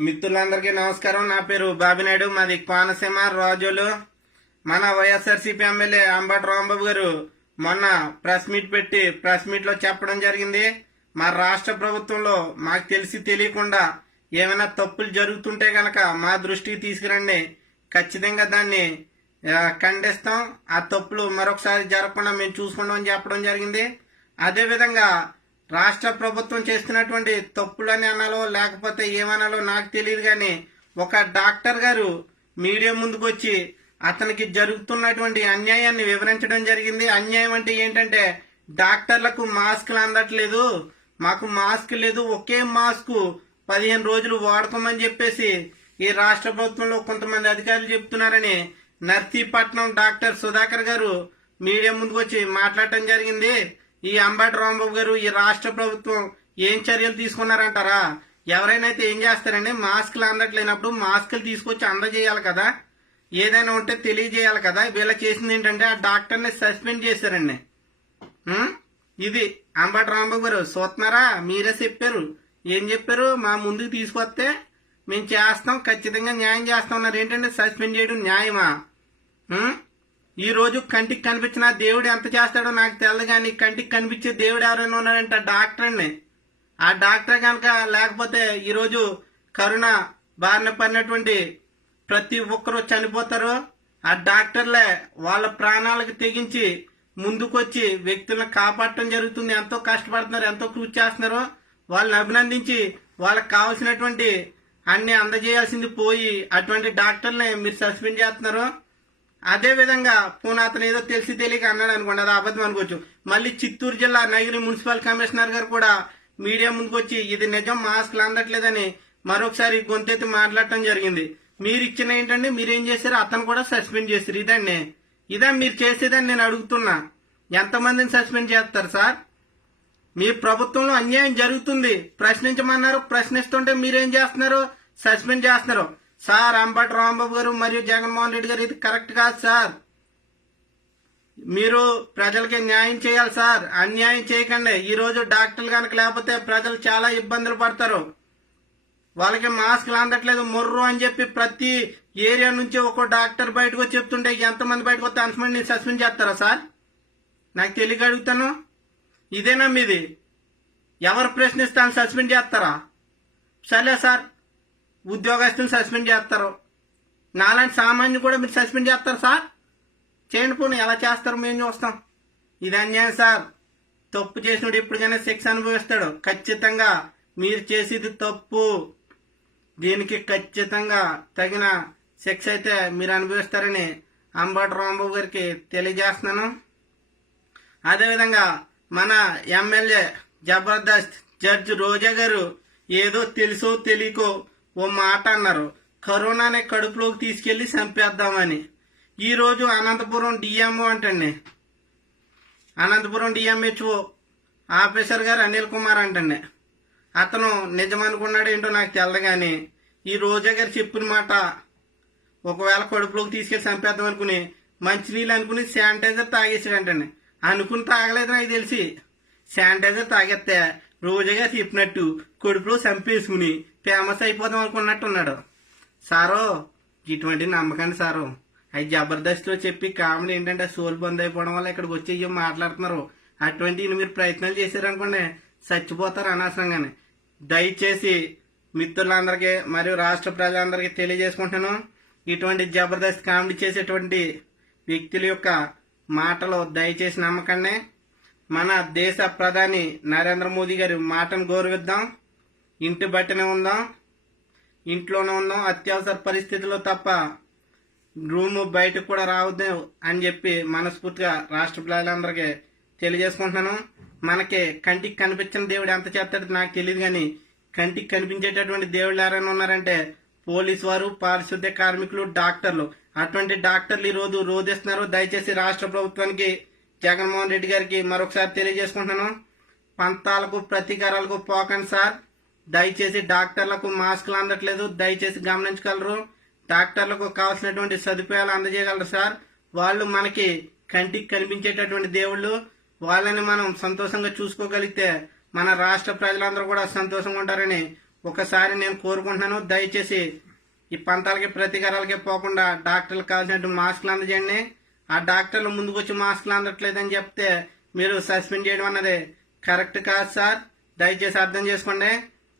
మిత్రులందరికీ నమస్కారం. నా పేరు బాబినాయుడు మాది కోనసీమ రాజులు. మన వైఎస్ఆర్సీపీ ఎమ్మెల్యే అంబటి రాంబాబు గారు మొన్న ప్రెస్ మీట్ పెట్టి ప్రెస్ మీట్లో చెప్పడం జరిగింది. మా రాష్ట్ర ప్రభుత్వంలో మాకు తెలిసి తెలియకుండా ఏమైనా తప్పులు జరుగుతుంటే గనక మా దృష్టికి తీసుకురండి. ఖచ్చితంగా దాన్ని ఖండిస్తాం. ఆ తప్పులు మరొకసారి జరగకుండా మేము చూసుకుంటామని చెప్పడం జరిగింది. అదేవిధంగా రాష్ట్ర ప్రభుత్వం చేస్తున్నటువంటి తప్పులని అనాలో లేకపోతే ఏమనాలో నాకు తెలియదు కానీ ఒక డాక్టర్ గారు మీడియా ముందుకు వచ్చి అతనికి జరుగుతున్నటువంటి అన్యాయాన్ని వివరించడం జరిగింది. అన్యాయం అంటే ఏంటంటే డాక్టర్లకు మాస్కులు అందట్లేదు. మాకు మాస్క్ లేదు. ఒకే మాస్క్ పదిహేను రోజులు వాడుకోమని చెప్పేసి ఈ రాష్ట్ర ప్రభుత్వంలో కొంతమంది అధికారులు చెప్తున్నారని నర్సీపట్నం డాక్టర్ సుధాకర్ గారు మీడియా ముందుకు వచ్చి మాట్లాడటం జరిగింది. ఈ అంబటి రాంబాబు గారు ఈ రాష్ట్ర ప్రభుత్వం ఏం చర్యలు తీసుకున్నారంటారా? ఎవరైనా అయితే ఏం చేస్తారండి? మాస్కులు అందట్లేనప్పుడు మాస్కులు తీసుకొచ్చి అందజేయాలి కదా? ఏదైనా ఉంటే తెలియజేయాలి కదా? వీళ్ళ చేసింది ఏంటంటే ఆ డాక్టర్ని సస్పెండ్ చేశారండి. ఇది అంబటి రాంబాబు గారు. చూస్తున్నారా? మీరే చెప్పారు. ఏం చెప్పారు? మా ముందుకు తీసుకొస్తే మేము చేస్తాం ఖచ్చితంగా న్యాయం చేస్తాం ఉన్నారు ఏంటంటే సస్పెండ్ చేయడం న్యాయమా? ఈ రోజు కంటికి కనిపించిన దేవుడు ఎంత చేస్తాడో నాకు తెలియదు కానీ కంటికి కనిపించే దేవుడు ఎవరైనా ఉన్నాడంటే డాక్టర్ అండి ఆ డాక్టర్ కనుక లేకపోతే ఈరోజు కరుణ బారిన పడినటువంటి ప్రతి ఒక్కరూ చనిపోతారు. ఆ డాక్టర్లే వాళ్ళ ప్రాణాలకు తెగించి ముందుకొచ్చి వ్యక్తులను కాపాడటం జరుగుతుంది. ఎంతో కష్టపడుతున్నారు ఎంతో కృషి చేస్తున్నారు. వాళ్ళని అభినందించి వాళ్ళకి కావాల్సినటువంటి అన్ని అందజేయాల్సింది పోయి అటువంటి డాక్టర్ని మీరు సస్పెండ్ చేస్తున్నారు. అదే విధంగా పోనీ అతను ఏదో తెలిసి తెలియక అన్నాడు అనుకోండి అది అబద్ధం అనుకోవచ్చు. మళ్ళీ చిత్తూరు జిల్లా నగిరి మున్సిపల్ కమిషనర్ గారు కూడా మీడియా ముందుకు వచ్చి ఇది నిజం మాస్క్లు అందట్లేదని మరొకసారి గొంతెత్తి మాట్లాడటం జరిగింది. మీరు ఇచ్చిన ఏంటంటే మీరు ఏం చేశారు? అతను కూడా సస్పెండ్ చేశారు. ఇదండి. ఇదా మీరు చేసేదని నేను అడుగుతున్నా. ఎంతమందిని సస్పెండ్ చేస్తారు సార్? మీ ప్రభుత్వంలో అన్యాయం జరుగుతుంది. ప్రశ్నించమన్నారు ప్రశ్నిస్తుంటే మీరేం చేస్తున్నారు? సస్పెండ్ చేస్తున్నారు. సార్ అంబటి రాంబాబు గారు మరియు జగన్మోహన్ రెడ్డి గారు ఇది కరెక్ట్ కాదు సార్. మీరు ప్రజలకి న్యాయం చేయాలి సార్. అన్యాయం చేయకండి. ఈరోజు డాక్టర్లు కనుక లేకపోతే ప్రజలు చాలా ఇబ్బందులు పడతారు. వాళ్ళకి మాస్క్లు అందట్లేదు మొర్రు అని చెప్పి ప్రతి ఏరియా నుంచి ఒక్కో డాక్టర్ బయటకు వచ్చి చెప్తుంటే ఎంతమంది బయటకు వస్తే అంతమంది సస్పెండ్ చేస్తారా సార్? నాకు తెలియక అడుగుతాను. ఇదేనా మీది? ఎవరు ప్రశ్నిస్తాను సస్పెండ్ చేస్తారా? సరే సార్. ఉద్యోగస్తుని సస్పెండ్ చేస్తారు. నాలాంటి సామాన్యులు కూడా మీరు సస్పెండ్ చేస్తారు సార్? చేయండి పోనీ ఎలా చేస్తారు మేము చూస్తాం. ఇది అన్యాయం సార్. తప్పు చేసినప్పుడు ఎప్పటికైనా శిక్ష అనుభవిస్తాడు. ఖచ్చితంగా మీరు చేసేది తప్పు. దీనికి ఖచ్చితంగా తగిన శిక్ష అయితే మీరు అనుభవిస్తారని అంబాటి రాంబాబు గారికి తెలియజేస్తున్నాను. అదేవిధంగా మన ఎమ్మెల్యే జబర్దస్త్ జడ్జి రోజా గారు ఏదో తెలుసో తెలియకో ఓ మాట అన్నారు. కరోనానే కడుపులోకి తీసుకెళ్ళి చంపేద్దామని. ఈరోజు అనంతపురం డిఎంఓ అంటండి. అనంతపురం డిఎంహెచ్ఓ ఆఫీసర్ గారు అనిల్ కుమార్ అంటండి. అతను నిజమనుకున్నాడు ఏంటో నాకు తెలదు కానీ ఈ రోజా గారు చెప్పిన మాట. ఒకవేళ కడుపులోకి తీసుకెళ్ళి చంపేద్దాం అనుకుని మంచినీళ్ళు అనుకుని శానిటైజర్ తాగేసాడంటండి అనుకుని తాగలేదు నాకు తెలిసి. శానిటైజర్ తాగేస్తే గారు చెప్పినట్టు కడుపులో చంపేసుకుని ఫేమస్ అయిపోదాం అనుకున్నట్టు ఉన్నాడు సారో ఇటువంటి నమ్మకండి సారు. అది జబర్దస్త్లో చెప్పి కామెడీ ఏంటంటే సోల్ బంద్ అయిపోవడం వల్ల ఇక్కడికి వచ్చి ఇయ్యం మాట్లాడుతున్నారు? అటువంటి మీరు ప్రయత్నాలు చేశారనుకోండి చచ్చిపోతారు అనవసరంగానే. దయచేసి మిత్రులందరికీ మరియు రాష్ట్ర ప్రజలందరికీ తెలియజేసుకుంటాను ఇటువంటి జబర్దస్త్ కామెడీ చేసేటువంటి వ్యక్తుల యొక్క మాటలు దయచేసి నమ్మకండి. మన దేశ ప్రధాని నరేంద్ర మోదీ గారి మాటను గౌరవిద్దాం. ఇంటి బట్టనే ఉందాం ఇంట్లోనే ఉందాం అత్యవసర పరిస్థితుల్లో తప్ప రూమ్ బయటకు కూడా రావద్దు అని చెప్పి మనస్ఫూర్తిగా రాష్ట్ర ప్రజలందరికీ తెలియజేసుకుంటున్నాను. మనకి కంటికి కనిపించిన దేవుడు ఎంత చేస్తాడో నాకు తెలియదు కానీ కంటికి కనిపించేటటువంటి దేవుళ్ళు ఎవరైనా ఉన్నారంటే పోలీసు వారు పారిశుద్ధ్య కార్మికులు డాక్టర్లు. అటువంటి డాక్టర్లు ఈ రోజు రోధిస్తున్నారు. దయచేసి రాష్ట్ర ప్రభుత్వానికి జగన్మోహన్ రెడ్డి గారికి మరొకసారి తెలియజేసుకుంటున్నాను. పంతాలకు ప్రతీకారాలకు పోకండి సార్. దయచేసి డాక్టర్లకు మాస్కులు అందట్లేదు. దయచేసి గమనించగలరు. డాక్టర్లకు కావాల్సినటువంటి సదుపాయాలు అందజేయగలరు సార్. వాళ్ళు మనకి కంటికి కనిపించేటటువంటి దేవుళ్ళు. వాళ్ళని మనం సంతోషంగా చూసుకోగలిగితే మన రాష్ట్ర ప్రజలందరూ కూడా సంతోషంగా ఉంటారని ఒకసారి నేను కోరుకుంటున్నాను. దయచేసి ఈ పంతాలకి ప్రతీకారాలకి పోకుండా డాక్టర్లు కావాల్సినటువంటి మాస్కులు అందజేయండి. ఆ డాక్టర్లు ముందుకొచ్చి మాస్క్లు మాస్కులు అందట్లేదని చెప్తే మీరు సస్పెండ్ చేయడం అన్నది కరెక్ట్ కాదు సార్. దయచేసి అర్థం చేసుకోండి.